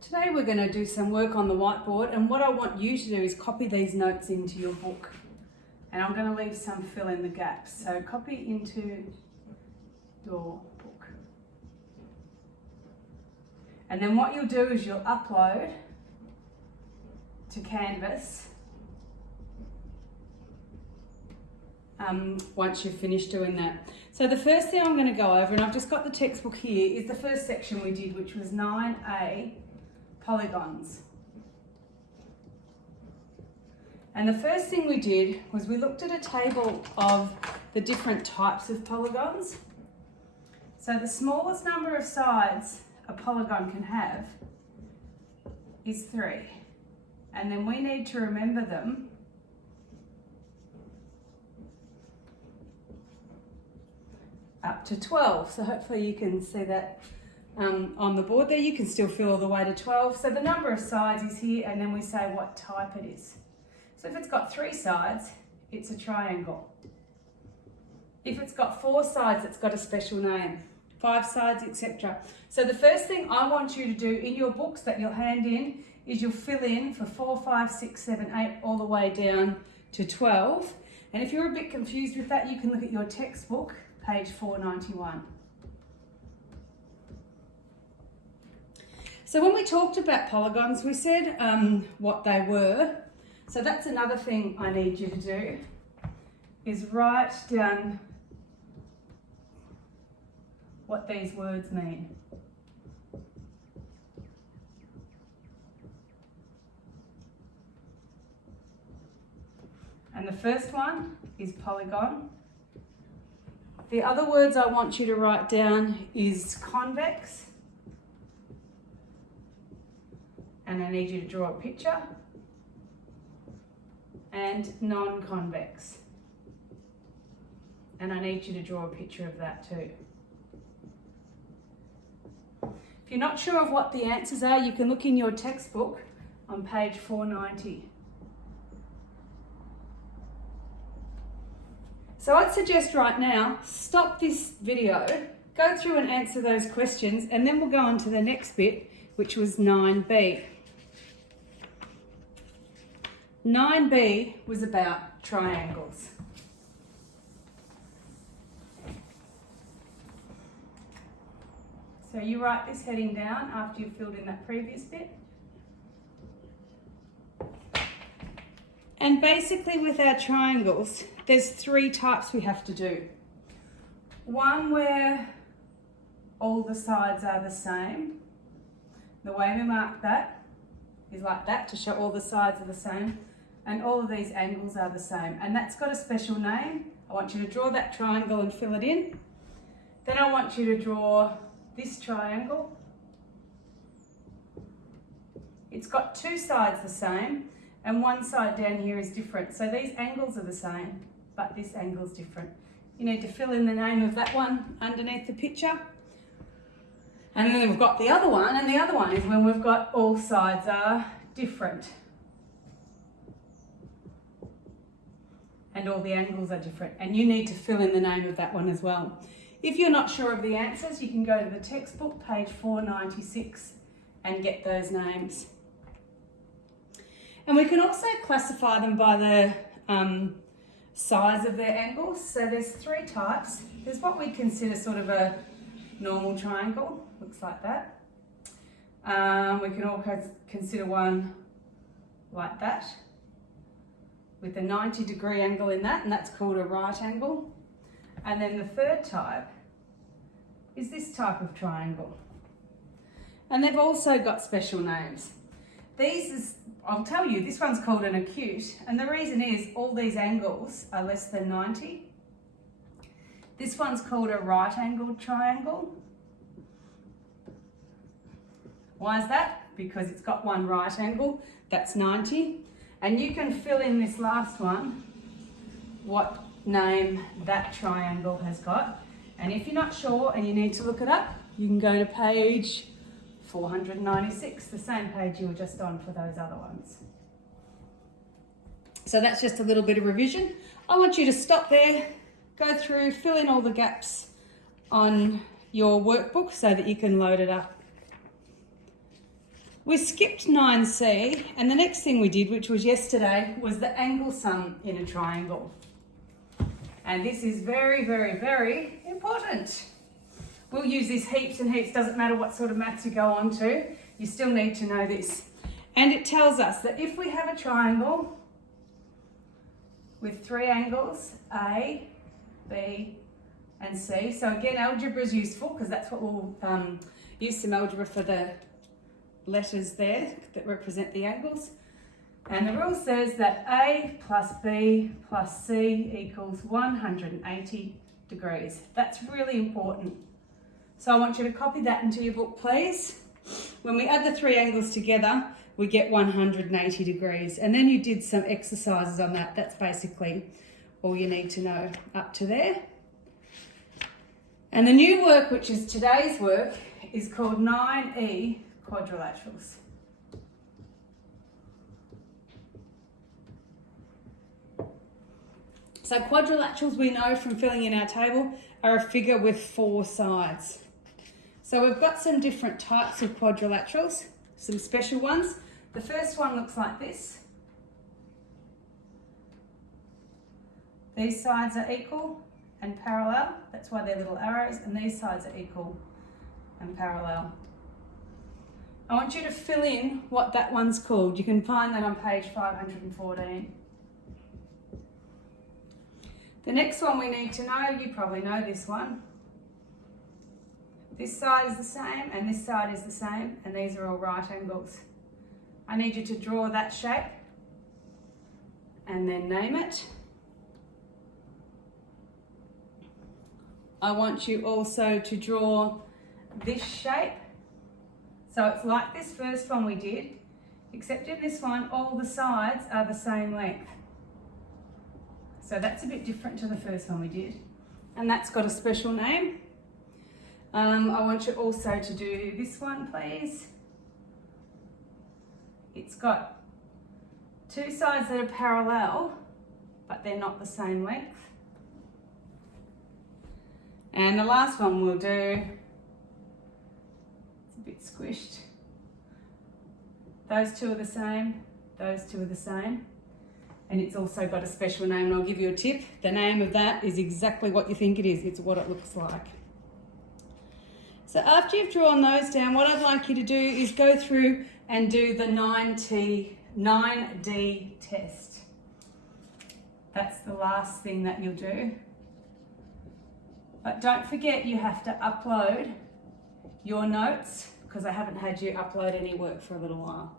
Today we're going to do some work on the whiteboard, and what I want you to do is copy these notes into your book. And I'm going to leave some fill in the gaps. So copy into your book. And then what you'll do is you'll upload to Canvas once you've finished doing that. So the first thing I'm going to go over, and I've just got the textbook here, is the first section we did, which was 9A, polygons. And the first thing we did was we looked at a table of the different types of polygons. So the smallest number of sides a polygon can have is 3. And then we need to remember them up to 12. So hopefully you can see that on the board there. You can still fill all the way to 12. So the number of sides is here, and then we say what type it is. So if it's got 3 sides, it's a triangle. If it's got 4 sides, it's got a special name. 5 sides, etc. So the first thing I want you to do in your books that you'll hand in is you'll fill in for 4, 5, 6, 7, 8, all the way down to 12. And if you're a bit confused with that, you can look at your textbook, page 491. So when we talked about polygons, we said what they were. So that's another thing I need you to do, is write down what these words mean. And the first one is polygon. The other words I want you to write down is convex. And I need you to draw a picture. And non-convex. And I need you to draw a picture of that too. If you're not sure of what the answers are, you can look in your textbook on page 490. So I'd suggest right now, stop this video, go through and answer those questions, and then we'll go on to the next bit, which was 9B. 9B was about triangles. So you write this heading down after you've filled in that previous bit. And basically with our triangles, there's 3 types we have to do. One where all the sides are the same. The way we mark that is like that, to show all the sides are the same. And all of these angles are the same. And that's got a special name. I want you to draw that triangle and fill it in. Then I want you to draw this triangle. It's got 2 sides the same, and one side down here is different. So these angles are the same, but this angle is different. You need to fill in the name of that one underneath the picture. And then we've got the other one, and the other one is when we've got all sides are different. And all the angles are different. And you need to fill in the name of that one as well. If you're not sure of the answers, you can go to the textbook, page 496, and get those names. And we can also classify them by the size of their angles. So there's 3 types. There's what we consider sort of a normal triangle, looks like that. We can also consider one like that, with a 90-degree angle in that, and that's called a right angle. And then the third type is this type of triangle. And they've also got special names. I'll tell you, this one's called an acute, and the reason is all these angles are less than 90. This one's called a right-angled triangle. Why is that? Because it's got one right angle, that's 90. And you can fill in this last one, what name that triangle has got. And if you're not sure and you need to look it up, you can go to page 496, the same page you were just on for those other ones. So that's just a little bit of revision. I want you to stop there, go through, fill in all the gaps on your workbook so that you can load it up. We skipped 9C, and the next thing we did, which was yesterday, was the angle sum in a triangle. And this is very, very, very important. We'll use this heaps and heaps, doesn't matter what sort of maths you go on to, you still need to know this. And it tells us that if we have a triangle with three angles, A, B, and C, so again, algebra is useful because that's what we'll use some algebra for the letters there that represent the angles. And the rule says that A plus B plus C equals 180 degrees. That's really important. So I want you to copy that into your book, please. When we add the three angles together, we get 180 degrees. And then you did some exercises on that. That's basically all you need to know up to there. And the new work, which is today's work, is called 9E quadrilaterals. So quadrilaterals, we know from filling in our table, are a figure with four sides. So we've got some different types of quadrilaterals, some special ones. The first one looks like this. These sides are equal and parallel. That's why they're little arrows, and these sides are equal and parallel. I want you to fill in what that one's called. You can find that on page 514. The next one we need to know, you probably know this one. This side is the same and this side is the same, and these are all right angles. I need you to draw that shape and then name it. I want you also to draw this shape. So it's like this first one we did, except in this one, all the sides are the same length. So that's a bit different to the first one we did. And that's got a special name. I want you also to do this one, please. It's got two sides that are parallel, but they're not the same length. And the last one we'll do, it's a bit squished. Those two are the same, those two are the same. And it's also got a special name, and I'll give you a tip. The name of that is exactly what you think it is. It's what it looks like. So after you've drawn those down, what I'd like you to do is go through and do the 9D test. That's the last thing that you'll do. But don't forget, you have to upload your notes, because I haven't had you upload any work for a little while.